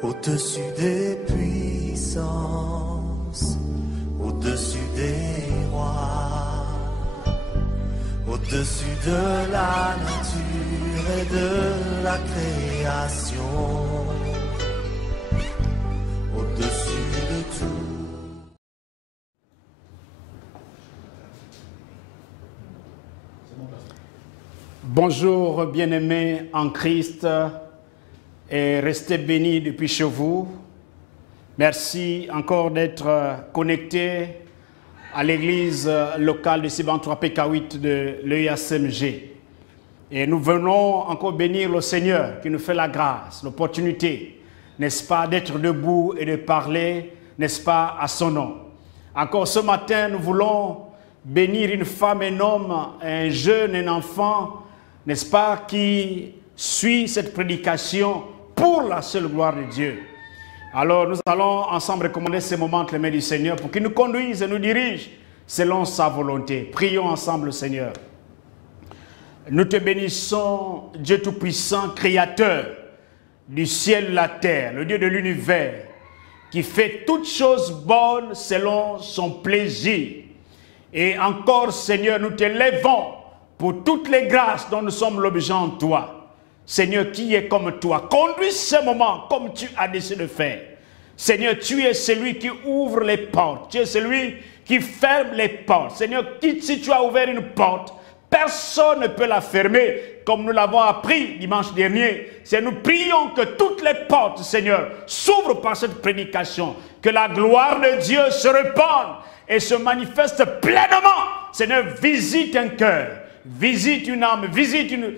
Au-dessus des puissances, au-dessus des rois, au-dessus de la nature et de la création, au-dessus de tout. Bonjour bien-aimés en Christ et restez bénis depuis chez vous. Merci encore d'être connectés à l'église locale de Siban 3PK8 de l'EIACMG. Et nous venons encore bénir le Seigneur qui nous fait la grâce, l'opportunité, n'est-ce pas, d'être debout et de parler, n'est-ce pas, à son nom. Encore ce matin, nous voulons bénir une femme, un homme, un jeune, un enfant, n'est-ce pas, qui suit cette prédication pour la seule gloire de Dieu. Alors nous allons ensemble recommander ces moments entre les mains du Seigneur pour qu'il nous conduise et nous dirige selon sa volonté. Prions ensemble, Seigneur. Nous te bénissons, Dieu Tout-Puissant, Créateur du ciel et de la terre, le Dieu de l'univers, qui fait toutes choses bonnes selon son plaisir. Et encore, Seigneur, nous te lèvons pour toutes les grâces dont nous sommes l'objet en toi. Seigneur, qui est comme toi? Conduis ce moment comme tu as décidé de faire. Seigneur, tu es celui qui ouvre les portes. Tu es celui qui ferme les portes. Seigneur, si tu as ouvert une porte, personne ne peut la fermer, comme nous l'avons appris dimanche dernier. Nous prions que toutes les portes, Seigneur, s'ouvrent par cette prédication. Que la gloire de Dieu se répande et se manifeste pleinement. Seigneur, visite un cœur. Visite une âme, visite une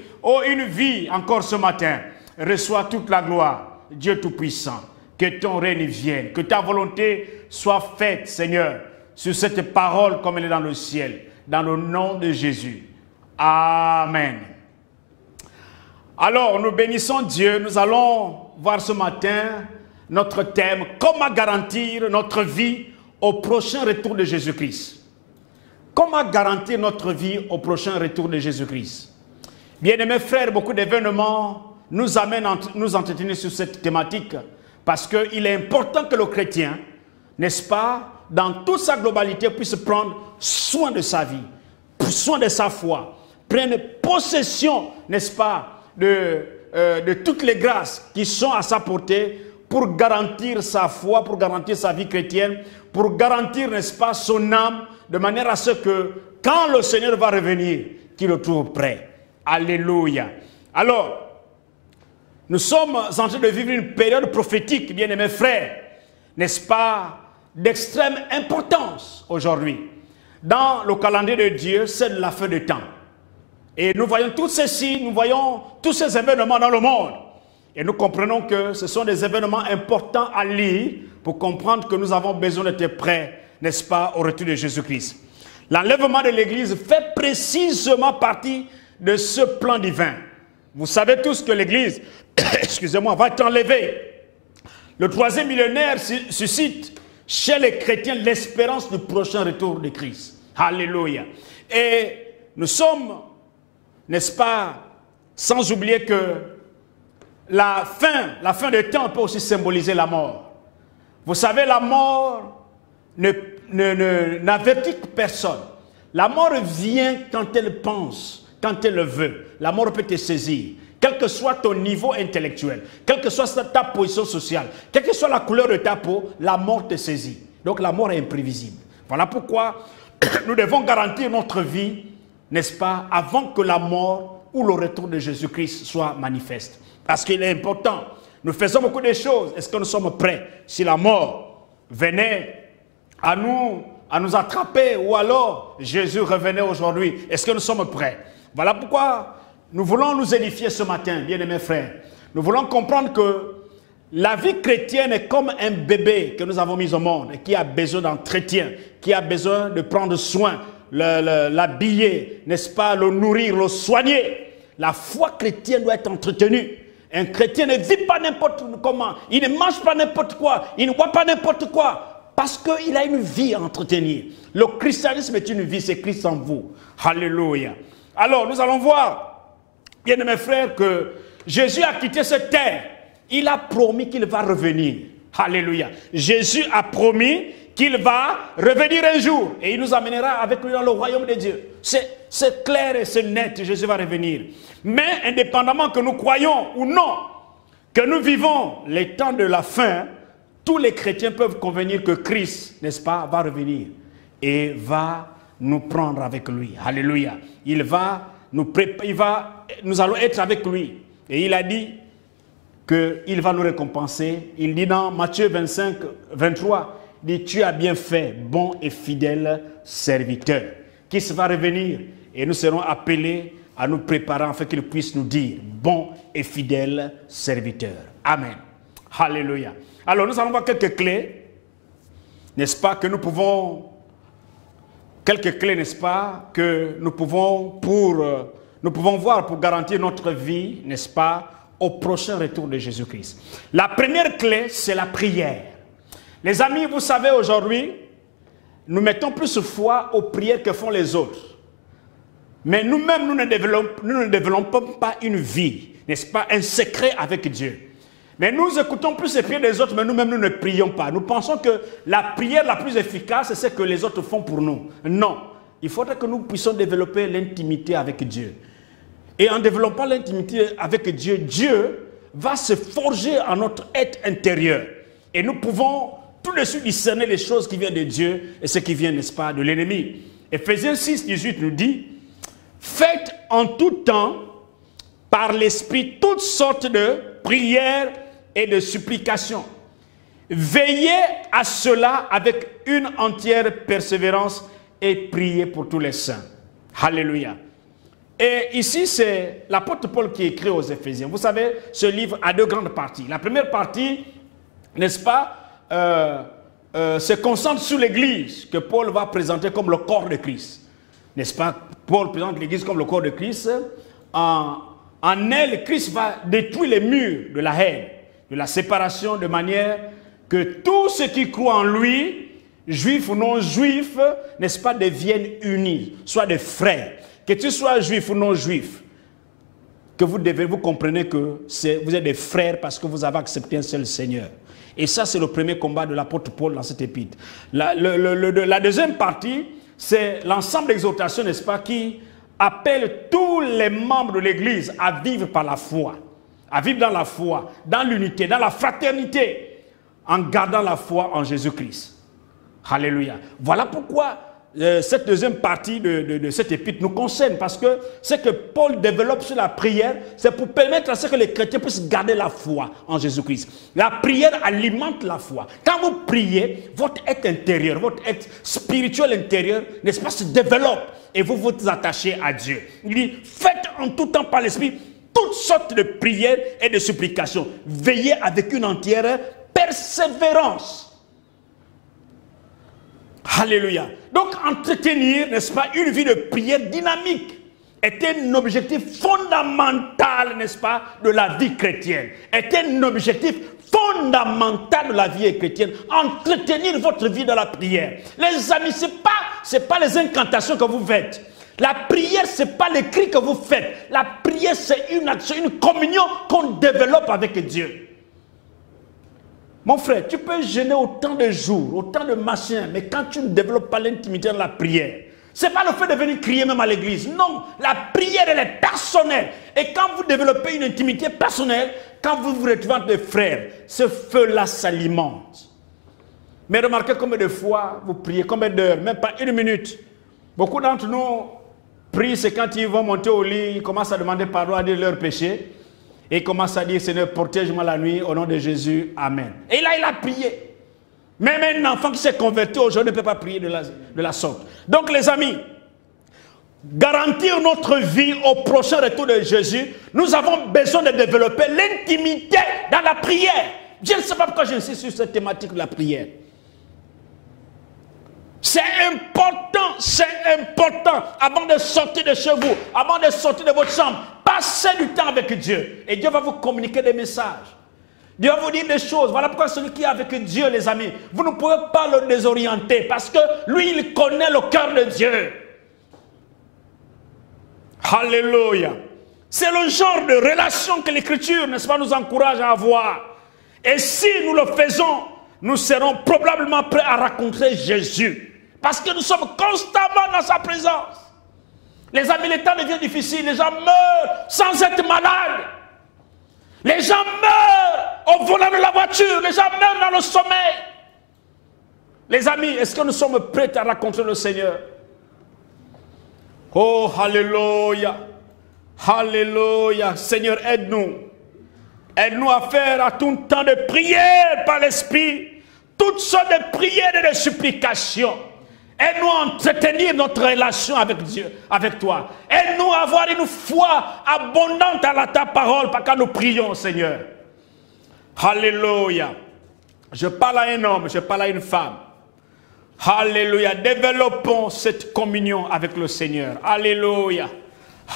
vie encore ce matin. Reçois toute la gloire, Dieu Tout-Puissant. Que ton règne vienne, que ta volonté soit faite, Seigneur, sur cette parole comme elle est dans le ciel. Dans le nom de Jésus. Amen. Alors, nous bénissons Dieu. Nous allons voir ce matin notre thème, comment garantir notre vie au prochain retour de Jésus-Christ. Comment garantir notre vie au prochain retour de Jésus-Christ? Bien-aimés frères, beaucoup d'événements nous amènent à nous entretenir sur cette thématique parce qu'il est important que le chrétien, n'est-ce pas, dans toute sa globalité, puisse prendre soin de sa vie, soin de sa foi, prenne possession, n'est-ce pas, de toutes les grâces qui sont à sa portée pour garantir sa foi, pour garantir sa vie chrétienne, pour garantir, n'est-ce pas, son âme, de manière à ce que, quand le Seigneur va revenir, qu'il le trouve prêt. Alléluia. Alors, nous sommes en train de vivre une période prophétique, bien-aimés frères, n'est-ce pas, d'extrême importance aujourd'hui. Dans le calendrier de Dieu, c'est la fin de temps. Et nous voyons tout ceci, nous voyons tous ces événements dans le monde. Et nous comprenons que ce sont des événements importants à lire pour comprendre que nous avons besoin d'être prêts, n'est-ce pas, au retour de Jésus-Christ. L'enlèvement de l'Église fait précisément partie de ce plan divin. Vous savez tous que l'Église, excusez-moi, va être enlevée. Le troisième millénaire suscite chez les chrétiens l'espérance du prochain retour de Christ. Alléluia. Et nous sommes, n'est-ce pas, sans oublier que la fin des temps peut aussi symboliser la mort. Vous savez, la mort n'avertit personne. La mort vient quand elle pense, quand elle le veut. La mort peut te saisir. Quel que soit ton niveau intellectuel, quelle que soit ta position sociale, quelle que soit la couleur de ta peau, la mort te saisit. Donc la mort est imprévisible. Voilà pourquoi nous devons garantir notre vie, n'est-ce pas, avant que la mort ou le retour de Jésus-Christ soit manifeste. Parce qu'il est important. Nous faisons beaucoup de choses. Est-ce que nous sommes prêts? Si la mort venait à nous attraper, ou alors Jésus revenait aujourd'hui, est-ce que nous sommes prêts? Voilà pourquoi nous voulons nous édifier ce matin, bien-aimés frères. Nous voulons comprendre que la vie chrétienne est comme un bébé que nous avons mis au monde et qui a besoin d'entretien, qui a besoin de prendre soin, l'habiller, n'est-ce pas, le nourrir, le soigner. La foi chrétienne doit être entretenue. Un chrétien ne vit pas n'importe comment, il ne mange pas n'importe quoi, il ne voit pas n'importe quoi, parce qu'il a une vie à entretenir. Le christianisme est une vie, c'est Christ en vous. Alléluia. Alors, nous allons voir, bien-aimés frères, que Jésus a quitté cette terre Il a promis qu'il va revenir. Alléluia. Jésus a promis qu'il va revenir un jour et il nous amènera avec lui dans le royaume de Dieu. C'est clair et c'est net, Jésus va revenir. Mais indépendamment que nous croyons ou non, que nous vivons les temps de la fin, tous les chrétiens peuvent convenir que Christ, n'est-ce pas, va revenir et va nous prendre avec lui. Alléluia. Nous allons être avec lui. Et il a dit qu'il va nous récompenser. Il dit dans Matthieu 25, 23, il dit, tu as bien fait, bon et fidèle serviteur. Christ va revenir et nous serons appelés à nous préparer afin qu'il puisse nous dire, bon et fidèle serviteur. Amen. Alléluia. Alors nous allons voir quelques clés, n'est-ce pas, que nous pouvons, quelques clés, n'est-ce pas, que nous pouvons voir pour garantir notre vie, n'est-ce pas, au prochain retour de Jésus-Christ. La première clé, c'est la prière. Les amis, vous savez, aujourd'hui, nous mettons plus foi aux prières que font les autres. Mais nous-mêmes, nous ne développons pas une vie, n'est-ce pas, un secret avec Dieu. Mais nous écoutons plus les prières des autres, mais nous-mêmes, nous ne prions pas. Nous pensons que la prière la plus efficace, c'est ce que les autres font pour nous. Non, il faudrait que nous puissions développer l'intimité avec Dieu. Et en développant l'intimité avec Dieu, Dieu va se forger en notre être intérieur. Et nous pouvons tout de suite discerner les choses qui viennent de Dieu et ce qui vient, n'est-ce pas, de l'ennemi. Éphésiens 6, 18 nous dit, faites en tout temps, par l'Esprit, toutes sortes de prières et de supplications. Veillez à cela avec une entière persévérance et priez pour tous les saints. Alléluia. Et ici, c'est l'apôtre Paul qui écrit aux Éphésiens. Vous savez, ce livre a deux grandes parties. La première partie, n'est-ce pas, se concentre sur l'Église que Paul va présenter comme le corps de Christ. N'est-ce pas? Paul présente l'Église comme le corps de Christ. En elle, Christ va détruire les murs de la haine, de la séparation, de manière que tous ceux qui croient en lui, juifs ou non juifs, n'est-ce pas, deviennent unis, soient des frères. Que tu sois juif ou non juif, que vous comprenez que vous êtes des frères parce que vous avez accepté un seul Seigneur. Et ça, c'est le premier combat de l'apôtre Paul dans cette épître. La deuxième partie, c'est l'ensemble d'exhortations, n'est-ce pas, qui appelle tous les membres de l'Église à vivre par la foi, à vivre dans la foi, dans l'unité, dans la fraternité, en gardant la foi en Jésus-Christ. Alléluia. Voilà pourquoi cette deuxième partie de cette épître nous concerne, parce que ce que Paul développe sur la prière, c'est pour permettre à ce que les chrétiens puissent garder la foi en Jésus-Christ. La prière alimente la foi. Quand vous priez, votre être intérieur, votre être spirituel intérieur, n'est-ce pas, se développe et vous vous attachez à Dieu. Il dit, faites en tout temps par l'Esprit toutes sortes de prières et de supplications. Veillez avec une entière persévérance. Alléluia. Donc, entretenir, n'est-ce pas, une vie de prière dynamique est un objectif fondamental, n'est-ce pas, de la vie chrétienne. Est un objectif fondamental de la vie chrétienne. Entretenir votre vie dans la prière. Les amis, ce n'est pas les incantations que vous faites. La prière, ce n'est pas les cris que vous faites. La prière, c'est une action, une communion qu'on développe avec Dieu. Mon frère, tu peux jeûner autant de jours, autant de machins, mais quand tu ne développes pas l'intimité dans la prière, ce n'est pas le fait de venir crier même à l'église. Non, la prière, elle est personnelle. Et quand vous développez une intimité personnelle, quand vous vous retrouvez entre des frères, ce feu-là s'alimente. Mais remarquez combien de fois vous priez, combien d'heures, même pas une minute. Beaucoup d'entre nous prient, c'est quand ils vont monter au lit, ils commencent à demander pardon, à dire leurs péchés. Et il commence à dire, Seigneur, protège-moi la nuit, au nom de Jésus, Amen. Et là, il a prié. Même un enfant qui s'est converti aujourd'hui ne peut pas prier de la sorte. Donc, les amis, garantir notre vie au prochain retour de Jésus, nous avons besoin de développer l'intimité dans la prière. Je ne sais pas pourquoi j'insiste sur cette thématique de la prière. C'est important, avant de sortir de chez vous, avant de sortir de votre chambre, passez du temps avec Dieu. Et Dieu va vous communiquer des messages. Dieu va vous dire des choses. Voilà pourquoi celui qui est avec Dieu, les amis, vous ne pouvez pas le désorienter, parce que lui, il connaît le cœur de Dieu. Alléluia. C'est le genre de relation que l'Écriture, n'est-ce pas, nous encourage à avoir. Et si nous le faisons, nous serons probablement prêts à rencontrer Jésus. Parce que nous sommes constamment dans sa présence. Les amis, les temps deviennent difficiles. Les gens meurent sans être malades. Les gens meurent au volant de la voiture. Les gens meurent dans le sommeil. Les amis, est-ce que nous sommes prêts à rencontrer le Seigneur? Oh, alléluia. Alléluia. Seigneur, aide-nous. Aide-nous à faire à tout temps de prière par l'Esprit. Toutes sortes de prières et de supplications. Aide-nous à entretenir notre relation avec Dieu, avec toi. Aide-nous à avoir une foi abondante à ta parole quand nous prions, Seigneur. Alléluia. Je parle à un homme, je parle à une femme. Alléluia. Développons cette communion avec le Seigneur. Alléluia.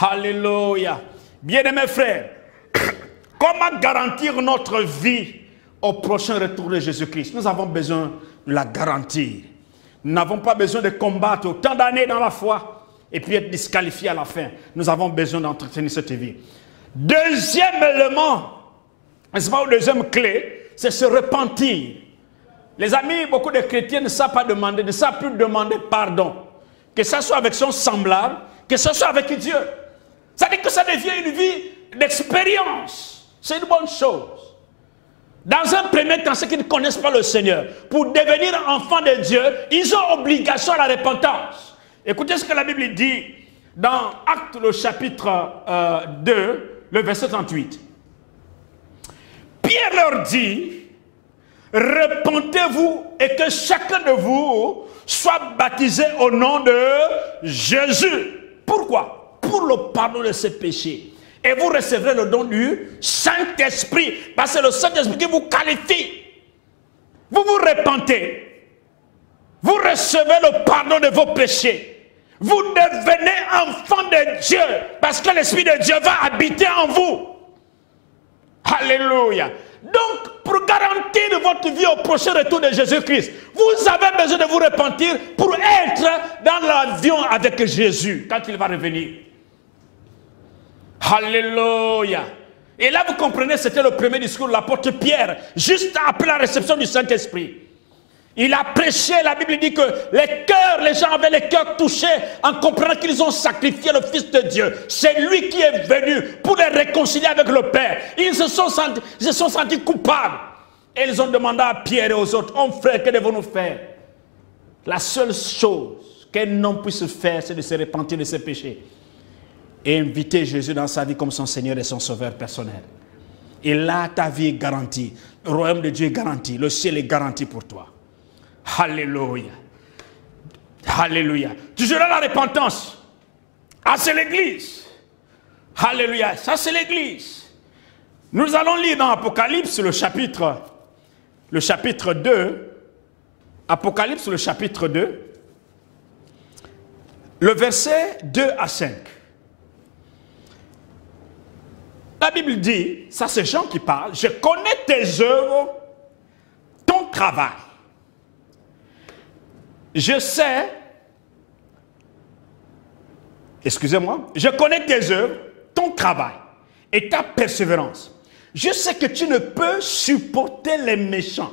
Alléluia. Bien-aimés frères, comment garantir notre vie au prochain retour de Jésus-Christ? Nous avons besoin de la garantir. Nous n'avons pas besoin de combattre autant d'années dans la foi et puis être disqualifiés à la fin. Nous avons besoin d'entretenir cette vie. Deuxième élément, n'est-ce pas, ou deuxième clé, c'est se repentir. Les amis, beaucoup de chrétiens ne savent pas demander, ne savent plus demander pardon. Que ce soit avec son semblable, que ce soit avec Dieu. Ça dit que ça devient une vie d'expérience. C'est une bonne chose. Dans un premier temps, ceux qui ne connaissent pas le Seigneur, pour devenir enfants de Dieu, ils ont obligation à la repentance. Écoutez ce que la Bible dit dans Actes, le chapitre 2, le verset 38. Pierre leur dit, repentez-vous et que chacun de vous soit baptisé au nom de Jésus. Pourquoi? Pour le pardon de ses péchés. Et vous recevrez le don du Saint-Esprit. Parce que c'est le Saint-Esprit qui vous qualifie. Vous vous repentez. Vous recevez le pardon de vos péchés. Vous devenez enfant de Dieu. Parce que l'Esprit de Dieu va habiter en vous. Alléluia. Donc, pour garantir votre vie au prochain retour de Jésus-Christ, vous avez besoin de vous repentir pour être dans l'avion avec Jésus quand il va revenir. Alléluia. Et là, vous comprenez, c'était le premier discours de l'apôtre Pierre, juste après la réception du Saint-Esprit. Il a prêché, la Bible dit que les gens avaient les cœurs touchés en comprenant qu'ils ont sacrifié le Fils de Dieu. C'est lui qui est venu pour les réconcilier avec le Père. Ils se sont sentis coupables. Et ils ont demandé à Pierre et aux autres, « Oh frère, que devons-nous faire ?» La seule chose qu'un homme puisse faire, c'est de se repentir de ses péchés et inviter Jésus dans sa vie comme son Seigneur et son Sauveur personnel. Et là, ta vie est garantie. Le royaume de Dieu est garanti. Le ciel est garanti pour toi. Alléluia. Alléluia. Toujours là, la repentance. Ah, c'est l'Église. Alléluia. Ça, c'est l'Église. Nous allons lire dans Apocalypse, le chapitre 2. Apocalypse, le chapitre 2. Le verset 2 à 5. La Bible dit, ça c'est Jean qui parle, je connais tes œuvres, ton travail. Je sais, excusez-moi, je connais tes œuvres, ton travail et ta persévérance. Je sais que tu ne peux supporter les méchants,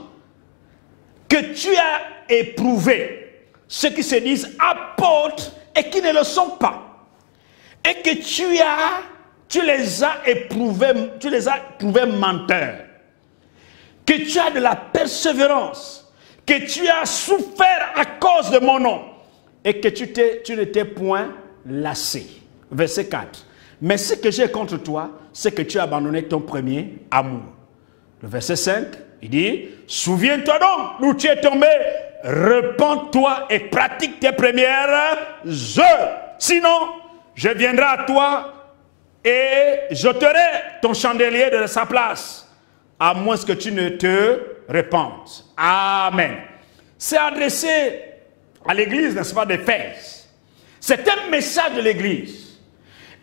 que tu as éprouvé ceux qui se disent apôtres et qui ne le sont pas, et que tu les as éprouvés menteurs, que tu as de la persévérance, que tu as souffert à cause de mon nom et que tu ne t'es point lassé. Verset 4. Mais ce que j'ai contre toi, c'est que tu as abandonné ton premier amour. Le verset 5, il dit, souviens-toi donc d'où tu es tombé, repens-toi et pratique tes premières œuvres. Sinon, je viendrai à toi et j'ôterai ton chandelier de sa place, à moins que tu ne te repentes. Amen. C'est adressé à l'église, n'est-ce pas, d'Éphèse. C'est un message de l'église.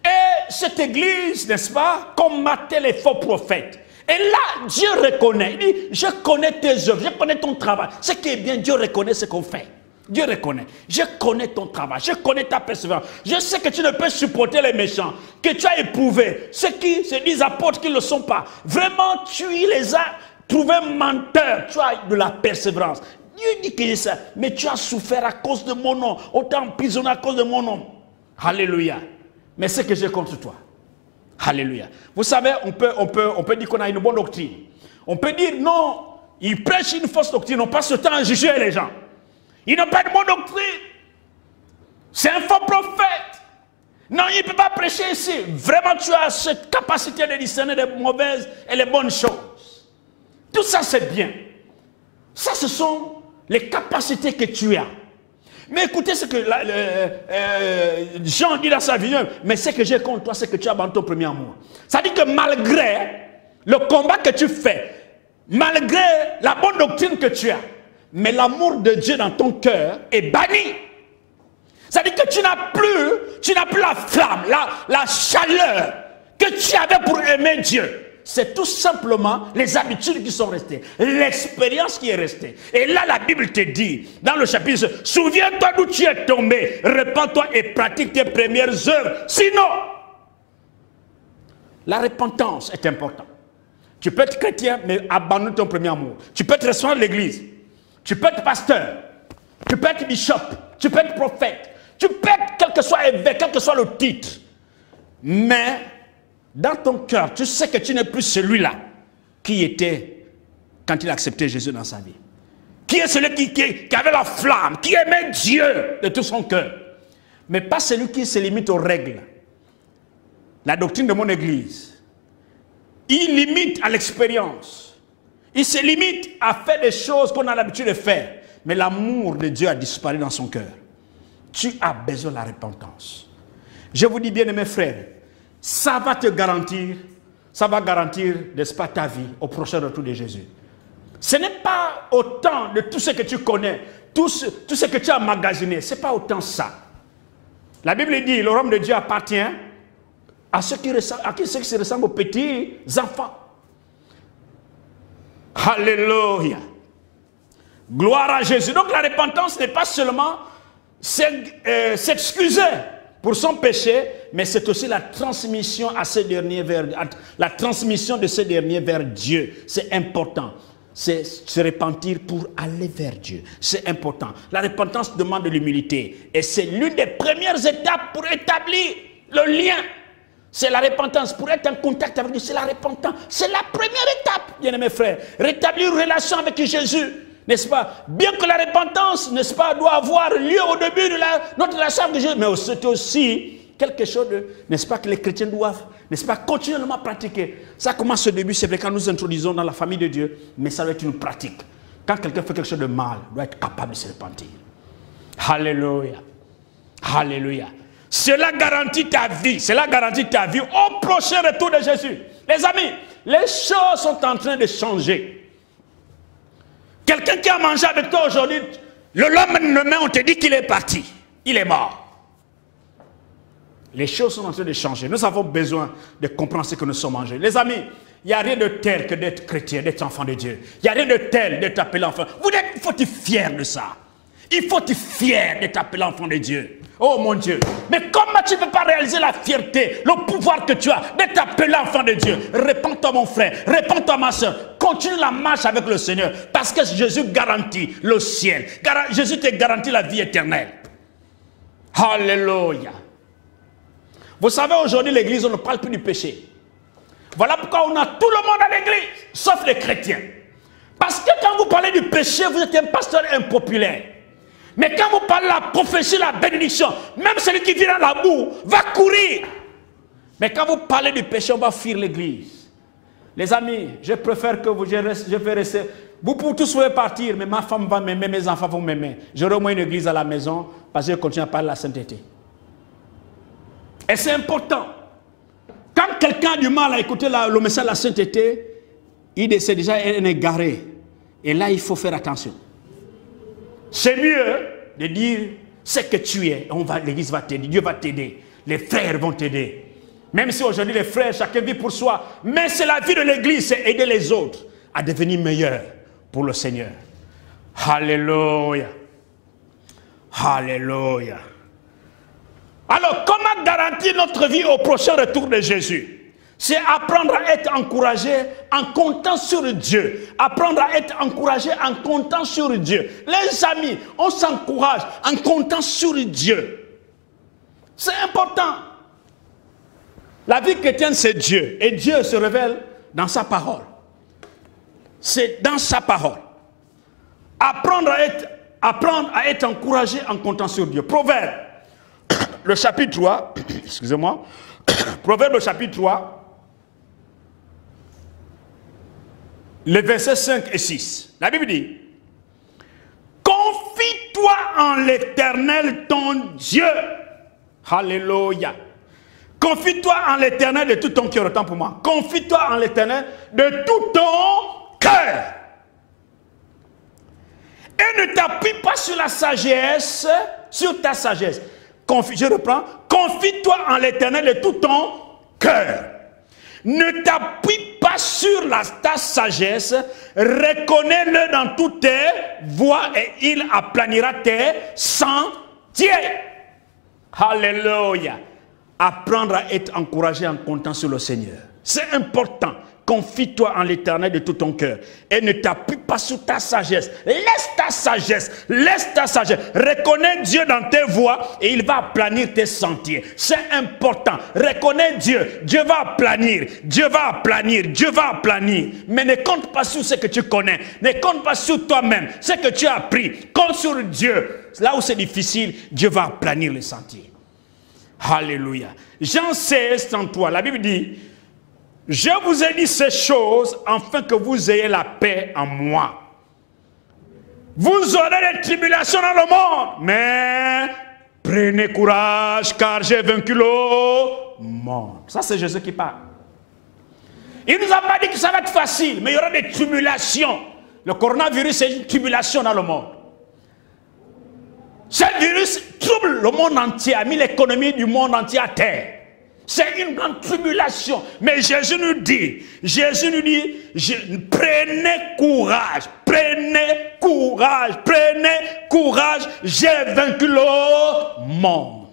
Et cette église, n'est-ce pas, combattait les faux prophètes. Et là, Dieu reconnaît. Il dit, je connais tes œuvres, je connais ton travail. Ce qui est bien, Dieu reconnaît ce qu'on fait. Dieu reconnaît. Je connais ton travail, je connais ta persévérance. Je sais que tu ne peux supporter les méchants, que tu as éprouvé ceux qui se disent apôtres qui ne le sont pas. Vraiment, tu les as trouvés menteurs. Tu as de la persévérance. Dieu dit que c'est ça. Mais tu as souffert à cause de mon nom. Autant emprisonné à cause de mon nom. Alléluia. Mais c'est que j'ai contre toi. Alléluia. Vous savez, on peut dire qu'on a une bonne doctrine. On peut dire non, ils prêchent une fausse doctrine. On passe le temps à juger les gens. Ils n'ont pas de bonne doctrine. C'est un faux prophète. Non, il ne peut pas prêcher ici. Vraiment, tu as cette capacité de discerner les mauvaises et les bonnes choses. Tout ça, c'est bien. Ça, ce sont les capacités que tu as. Mais écoutez ce que Jean dit dans sa vie, mais ce que j'ai contre toi, c'est que tu as abandonné ton premier amour. Ça dit que malgré le combat que tu fais, malgré la bonne doctrine que tu as, mais l'amour de Dieu dans ton cœur est banni. Ça dit que tu n'as plus la flamme, la chaleur que tu avais pour aimer Dieu. C'est tout simplement les habitudes qui sont restées, l'expérience qui est restée. Et là, la Bible te dit, dans le chapitre, souviens-toi d'où tu es tombé, repens-toi et pratique tes premières œuvres. Sinon, la repentance est importante. Tu peux être chrétien, mais abandonne ton premier amour. Tu peux être responsable de l'église. Tu peux être pasteur. Tu peux être bishop. Tu peux être prophète. Tu peux être quel que soit évêque, quel que soit le titre. Mais dans ton cœur, tu sais que tu n'es plus celui-là qui était quand il a accepté Jésus dans sa vie. Qui est celui qui avait la flamme, qui aimait Dieu de tout son cœur. Mais pas celui qui se limite aux règles. La doctrine de mon église. Il limite à l'expérience. Il se limite à faire des choses qu'on a l'habitude de faire. Mais l'amour de Dieu a disparu dans son cœur. Tu as besoin de la repentance. Je vous dis bien, mes frères, ça va te garantir, n'est-ce pas, ta vie au prochain retour de Jésus. Ce n'est pas autant de tout ce que tu connais, tout ce que tu as emmagasiné, ce n'est pas autant ça. La Bible dit, le royaume de Dieu appartient à ceux qui se ressemblent aux petits enfants. Alléluia. Gloire à Jésus. Donc la repentance n'est pas seulement s'excuser pour son péché, mais c'est aussi la transmission à ces derniers la transmission de ces derniers vers Dieu. C'est important. C'est se repentir pour aller vers Dieu. C'est important. La repentance demande de l'humilité. Et c'est l'une des premières étapes pour établir le lien. C'est la repentance. Pour être en contact avec Dieu, c'est la repentance. C'est la première étape, bien-aimés frères. Rétablir une relation avec Jésus. N'est-ce pas? Bien que la repentance, n'est-ce pas, doit avoir lieu au début de notre relation avec Jésus, mais c'est aussi quelque chose de, n'est-ce pas, que les chrétiens doivent, n'est-ce pas, continuellement pratiquer. Ça commence au début, c'est vrai, quand nous introduisons dans la famille de Dieu, mais ça doit être une pratique. Quand quelqu'un fait quelque chose de mal, il doit être capable de se repentir. Alléluia. Alléluia. Cela garantit ta vie. Cela garantit ta vie au prochain retour de Jésus. Les amis, les choses sont en train de changer. Quelqu'un qui a mangé avec toi aujourd'hui, le lendemain, on te dit qu'il est parti. Il est mort. Les choses sont en train de changer. Nous avons besoin de comprendre ce que nous sommes mangés. Les amis, il n'y a rien de tel que d'être chrétien, d'être enfant de Dieu. Il n'y a rien de tel d'être appelé enfant. Il faut être fier de ça. Il faut être fier d'être appelé enfant de Dieu. Oh mon Dieu. Mais comment tu ne peux pas réaliser la fierté, le pouvoir que tu as d'être appelé enfant de Dieu? Réponds-toi mon frère, réponds-toi ma soeur. Continue la marche avec le Seigneur. Parce que Jésus garantit le ciel. Jésus te garantit la vie éternelle. Alléluia. Vous savez, aujourd'hui, l'église, on ne parle plus du péché. Voilà pourquoi on a tout le monde à l'église, sauf les chrétiens. Parce que quand vous parlez du péché, vous êtes un pasteur impopulaire. Mais quand vous parlez de la prophétie, la bénédiction, même celui qui vient dans la boue va courir. Mais quand vous parlez du péché, on va fuir l'église. Les amis, je préfère que je vais rester. Vous pouvez tous partir, mais ma femme va m'aimer, mes enfants vont m'aimer. J'aurai au moins une église à la maison parce que je continue à parler de la sainteté. Et c'est important. Quand quelqu'un a du mal à écouter le message de la sainteté, il c'est déjà un égaré. Et là, il faut faire attention. C'est mieux de dire ce que tu es. L'église va t'aider, Dieu va t'aider. Les frères vont t'aider. Même si aujourd'hui les frères, chacun vit pour soi. Mais c'est la vie de l'église, c'est aider les autres à devenir meilleurs pour le Seigneur. Alléluia. Alléluia. Alors, comment garantir notre vie au prochain retour de Jésus? C'est apprendre à être encouragé en comptant sur Dieu. Apprendre à être encouragé en comptant sur Dieu. Les amis, on s'encourage en comptant sur Dieu. C'est important. La vie chrétienne, c'est Dieu. Et Dieu se révèle dans sa parole. C'est dans sa parole. Apprendre à être encouragé en comptant sur Dieu. Proverbe, le chapitre 3, excusez-moi. Proverbe, le chapitre 3. Les versets 5 et 6. La Bible dit, confie-toi en l'Éternel ton Dieu. Alléluia. Confie-toi en l'Éternel de tout ton cœur. Autant pour moi. Confie-toi en l'Éternel de tout ton cœur. Et ne t'appuie pas sur la sagesse, sur ta sagesse. Je reprends. Confie-toi en l'Éternel de tout ton cœur. Ne t'appuie pas sur ta sagesse, reconnais-le dans toutes tes voies et il aplanira tes sentiers. Alléluia. Apprendre à être encouragé en comptant sur le Seigneur. C'est important. Confie-toi en l'Éternel de tout ton cœur. Et ne t'appuie pas sur ta sagesse. Laisse ta sagesse. Laisse ta sagesse. Reconnais Dieu dans tes voies et il va aplanir tes sentiers. C'est important. Reconnais Dieu. Dieu va aplanir. Dieu va aplanir. Dieu va aplanir. Mais ne compte pas sur ce que tu connais. Ne compte pas sur toi-même. Ce que tu as appris. Compte sur Dieu. Là où c'est difficile, Dieu va aplanir les sentiers. Alléluia. Jean 16, 33. La Bible dit, je vous ai dit ces choses afin que vous ayez la paix en moi. Vous aurez des tribulations dans le monde, mais prenez courage car j'ai vaincu le monde. Ça c'est Jésus qui parle. Il ne nous a pas dit que ça va être facile, mais il y aura des tribulations. Le coronavirus c'est une tribulation dans le monde. Ce virus trouble le monde entier, a mis l'économie du monde entier à terre. C'est une grande tribulation. Mais Jésus nous dit, prenez courage, j'ai vaincu le monde.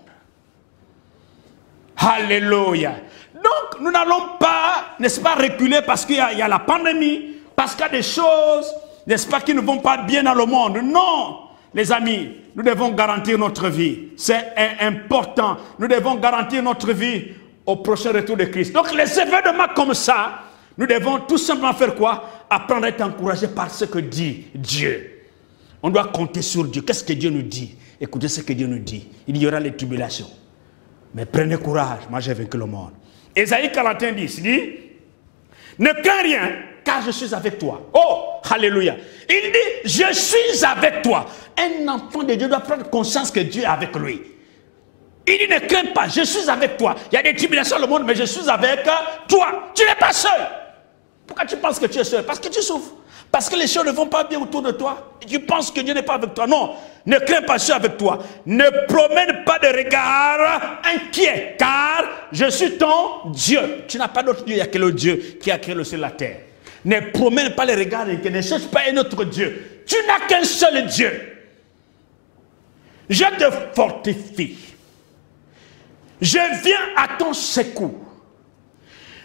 Alléluia. Donc, nous n'allons pas, n'est-ce pas, reculer parce qu'il y a la pandémie, parce qu'il y a des choses, n'est-ce pas, qui ne vont pas bien dans le monde. Non, les amis, nous devons garantir notre vie. C'est important. Nous devons garantir notre vie au prochain retour de Christ. Donc les événements comme ça, nous devons tout simplement faire quoi? Apprendre à être encouragé par ce que dit Dieu. On doit compter sur Dieu. Qu'est-ce que Dieu nous dit? Écoutez ce que Dieu nous dit. Il y aura les tribulations. Mais prenez courage, moi j'ai vaincu le monde. Ésaïe 41, 10, il dit, ne crains rien, car je suis avec toi. Oh, alléluia. Il dit, je suis avec toi. Un enfant de Dieu doit prendre conscience que Dieu est avec lui. Il dit, ne crains pas, je suis avec toi. Il y a des tribulations dans le monde, mais je suis avec toi. Tu n'es pas seul. Pourquoi tu penses que tu es seul? Parce que tu souffres. Parce que les choses ne vont pas bien autour de toi. Et tu penses que Dieu n'est pas avec toi. Non, ne crains pas, je suis avec toi. Ne promène pas de regard inquiet, car je suis ton Dieu. Tu n'as pas d'autre Dieu, il n'y a que le Dieu qui a créé le ciel et la terre. Ne promène pas les regards inquiets, ne cherche pas un autre Dieu. Tu n'as qu'un seul Dieu. Je te fortifie. Je viens à ton secours.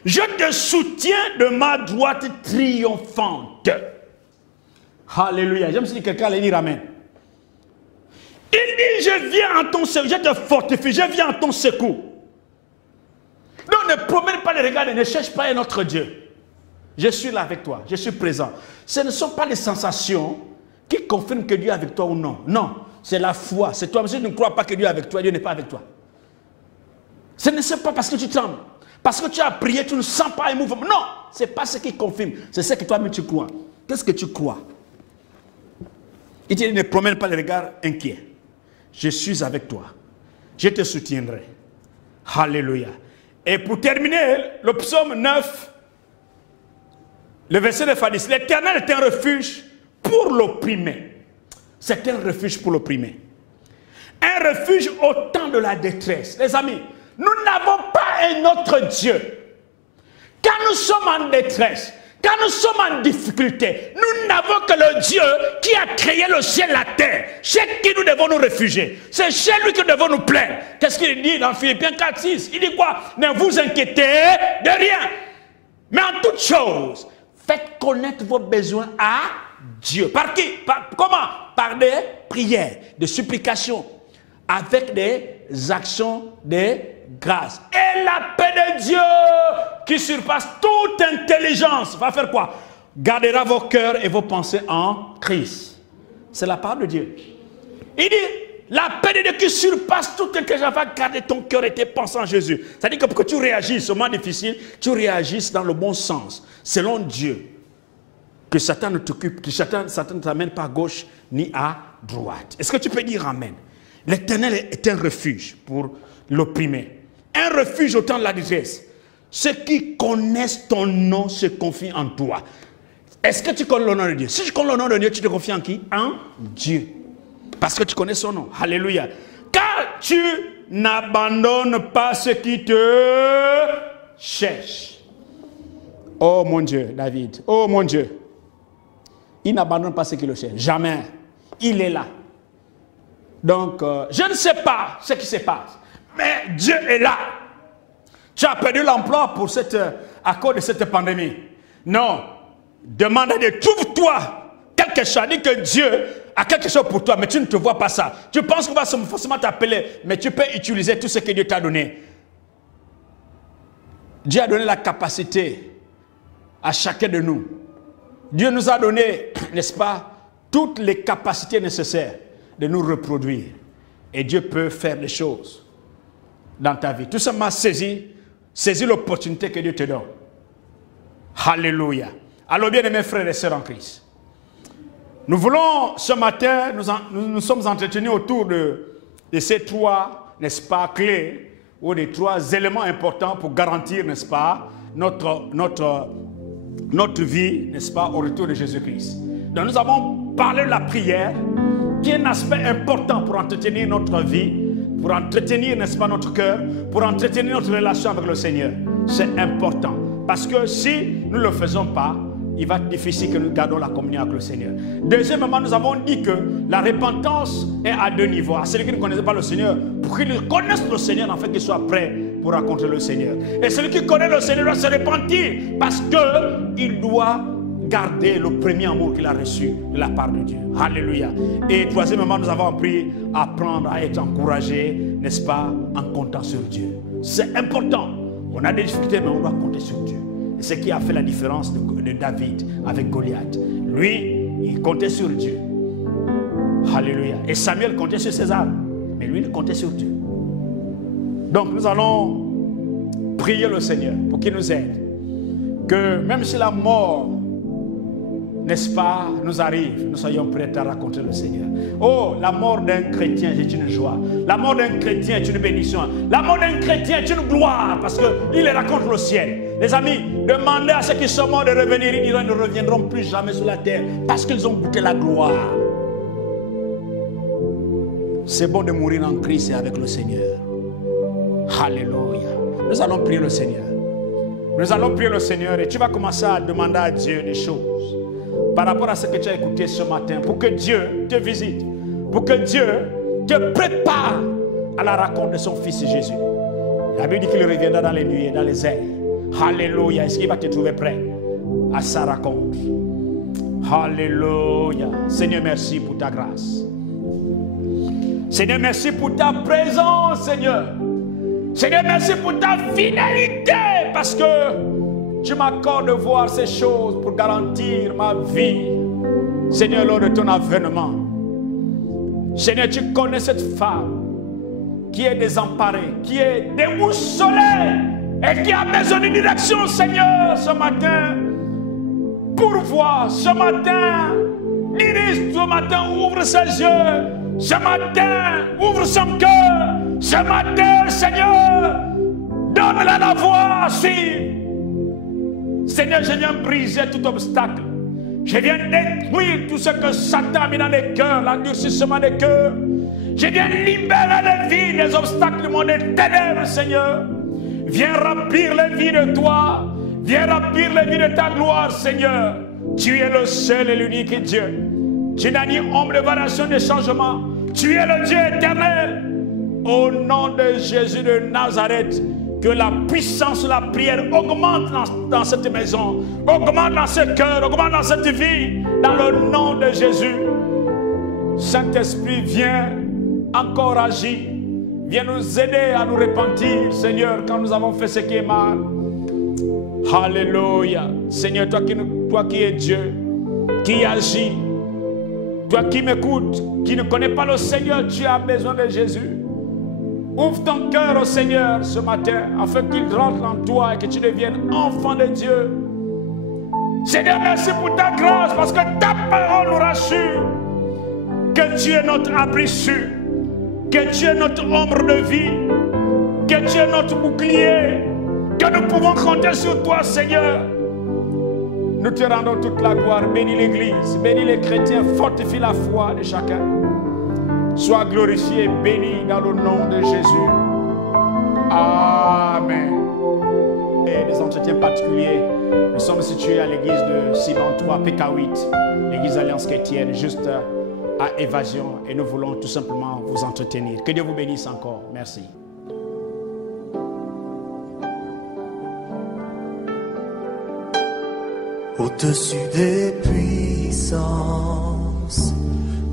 Je te soutiens de ma droite triomphante. Alléluia. J'aime si quelqu'un allait dire amen. Il dit, je viens à ton secours. Je te fortifie. Je viens à ton secours. Donc ne promène pas les regards et ne cherche pas un autre Dieu. Je suis là avec toi. Je suis présent. Ce ne sont pas les sensations qui confirment que Dieu est avec toi ou non. Non, c'est la foi. C'est toi. Si tu ne crois pas que Dieu est avec toi, Dieu n'est pas avec toi. Ce n'est pas parce que tu trembles, parce que tu as prié, tu ne sens pas un mouvement. Non, ce n'est pas ce qui confirme, c'est ce que toi-même tu crois. Qu'est-ce que tu crois? Il dit, ne promène pas les regards inquiets. Je suis avec toi. Je te soutiendrai. Alléluia. Et pour terminer, le psaume 9, le verset 9 a dit, l'Éternel est un refuge pour l'opprimé. C'est un refuge pour l'opprimé. Un refuge au temps de la détresse. Les amis, nous n'avons pas un autre Dieu. Quand nous sommes en détresse, Quand nous sommes en difficulté, nous n'avons que le Dieu qui a créé le ciel et la terre, chez qui nous devons nous réfugier. C'est chez lui que nous devons nous plaindre. Qu'est-ce qu'il dit dans Philippiens 4:6? Il dit quoi? Ne vous inquiétez de rien. Mais en toute chose, faites connaître vos besoins à Dieu. Par qui? Comment? Par des prières, des supplications, avec des actions de grâce. Et la paix de Dieu qui surpasse toute intelligence va faire quoi? Gardera vos cœurs et vos pensées en Christ. C'est la parole de Dieu. Il dit, la paix de Dieu qui surpasse toute intelligence va garder ton cœur et tes pensées en Jésus. C'est-à-dire que pour que tu réagisses au moment difficile, tu réagisses dans le bon sens, selon Dieu. Que Satan ne t'occupe, que Satan ne t'amène pas à gauche ni à droite. Est-ce que tu peux dire amen? L'Éternel est un refuge pour l'opprimé. Un refuge au temps de la détresse. Ceux qui connaissent ton nom se confient en toi. Est-ce que tu connais le nom de Dieu? Si tu connais le nom de Dieu, tu te confies en qui? En Dieu. Parce que tu connais son nom. Alléluia. Car tu n'abandonnes pas ceux qui te cherchent. Oh mon Dieu, David. Oh mon Dieu. Il n'abandonne pas ceux qui le cherchent. Jamais. Il est là. Donc, je ne sais pas ce qui se passe. Mais Dieu est là. Tu as perdu l'emploi à cause de cette pandémie. Non. Demande à Dieu, trouve-toi quelque chose. Dis que Dieu a quelque chose pour toi, mais tu ne te vois pas ça. Tu penses qu'on va forcément t'appeler, mais tu peux utiliser tout ce que Dieu t'a donné. Dieu a donné la capacité à chacun de nous. Dieu nous a donné, n'est-ce pas, toutes les capacités nécessaires de nous reproduire. Et Dieu peut faire des choses dans ta vie. Tout simplement saisis l'opportunité que Dieu te donne. Alléluia. Alors bien aimés frères et sœurs en Christ, nous voulons ce matin, nous sommes entretenus autour de ces trois, n'est-ce pas, clés, ou des trois éléments importants pour garantir, n'est-ce pas, notre vie, n'est-ce pas, au retour de Jésus-Christ. Donc nous avons parlé de la prière, qui est un aspect important pour entretenir notre vie, pour entretenir, n'est-ce pas, notre cœur, pour entretenir notre relation avec le Seigneur. C'est important. Parce que si nous ne le faisons pas, il va être difficile que nous gardions la communion avec le Seigneur. Deuxièmement, nous avons dit que la repentance est à deux niveaux. À celui qui ne connaissait pas le Seigneur, pour qu'il connaisse le Seigneur, en fait, qu'il soit prêt pour rencontrer le Seigneur. Et celui qui connaît le Seigneur doit se repentir, parce qu'il doit garder le premier amour qu'il a reçu de la part de Dieu. Alléluia. Et troisièmement, nous avons appris à apprendre à être encouragé, n'est-ce pas, en comptant sur Dieu. C'est important. On a des difficultés, mais on doit compter sur Dieu. Et c'est ce qui a fait la différence de David avec Goliath. Lui, il comptait sur Dieu. Alléluia. Et Samuel comptait sur ses armes, mais lui, il comptait sur Dieu. Donc, nous allons prier le Seigneur pour qu'il nous aide. Que même si la mort, n'est-ce pas, nous arrive, nous soyons prêts à raconter le Seigneur. Oh, la mort d'un chrétien est une joie. La mort d'un chrétien est une bénédiction. La mort d'un chrétien est une gloire, parce qu'il raconte le ciel. Les amis, demandez à ceux qui sont morts de revenir. Ils diront, ils ne reviendront plus jamais sur la terre, parce qu'ils ont goûté la gloire. C'est bon de mourir en Christ et avec le Seigneur. Alléluia. Nous allons prier le Seigneur. Nous allons prier le Seigneur et tu vas commencer à demander à Dieu des choses par rapport à ce que tu as écouté ce matin, pour que Dieu te visite, pour que Dieu te prépare à la rencontre de son Fils Jésus. La Bible dit qu'il reviendra dans les nuits et dans les airs. Alléluia. Est-ce qu'il va te trouver prêt à sa rencontre? Alléluia. Seigneur, merci pour ta grâce. Seigneur, merci pour ta présence, Seigneur. Seigneur, merci pour ta fidélité, parce que tu m'accordes de voir ces choses pour garantir ma vie. Seigneur, lors de ton avènement. Seigneur, tu connais cette femme qui est désemparée, qui est déboussolée et qui a besoin d'une direction, Seigneur, ce matin. Pourvois ce matin, dirige ce matin, ouvre ses yeux. Ce matin, ouvre son cœur. Ce matin, Seigneur, donne-la la voie à suivre. Seigneur, je viens briser tout obstacle. Je viens détruire tout ce que Satan a mis dans les cœurs, l'endurcissement des cœurs. Je viens libérer les vies des obstacles du monde des ténèbres, Seigneur. Viens remplir les vies de toi. Viens remplir les vies de ta gloire, Seigneur. Tu es le seul et l'unique Dieu. Tu n'as ni ombre de variation de changement. Tu es le Dieu éternel. Au nom de Jésus de Nazareth, que la puissance de la prière augmente dans cette maison, augmente dans ce cœur, augmente dans cette vie, dans le nom de Jésus. Saint-Esprit, viens encore agir. Viens nous aider à nous repentir, Seigneur, quand nous avons fait ce qui est mal. Alléluia. Seigneur, toi qui es Dieu, qui agis, toi qui m'écoutes, qui ne connais pas le Seigneur, tu as besoin de Jésus. Ouvre ton cœur au Seigneur ce matin, afin qu'il rentre en toi et que tu deviennes enfant de Dieu. Seigneur, merci pour ta grâce, parce que ta parole nous rassure que tu es notre abri sûr, que tu es notre ombre de vie, que tu es notre bouclier, que nous pouvons compter sur toi, Seigneur. Nous te rendons toute la gloire. Bénis l'Église, bénis les chrétiens, fortifie la foi de chacun. Sois glorifié, béni dans le nom de Jésus. Amen. Et des entretiens particuliers. Nous sommes situés à l'église de Simon 3, PK8, l'église Alliance chrétienne, juste à Évasion. Et nous voulons tout simplement vous entretenir. Que Dieu vous bénisse encore. Merci. Au-dessus des puissances,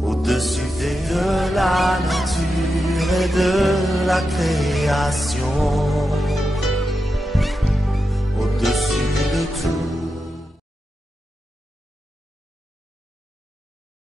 au-dessus de la nature et de la création,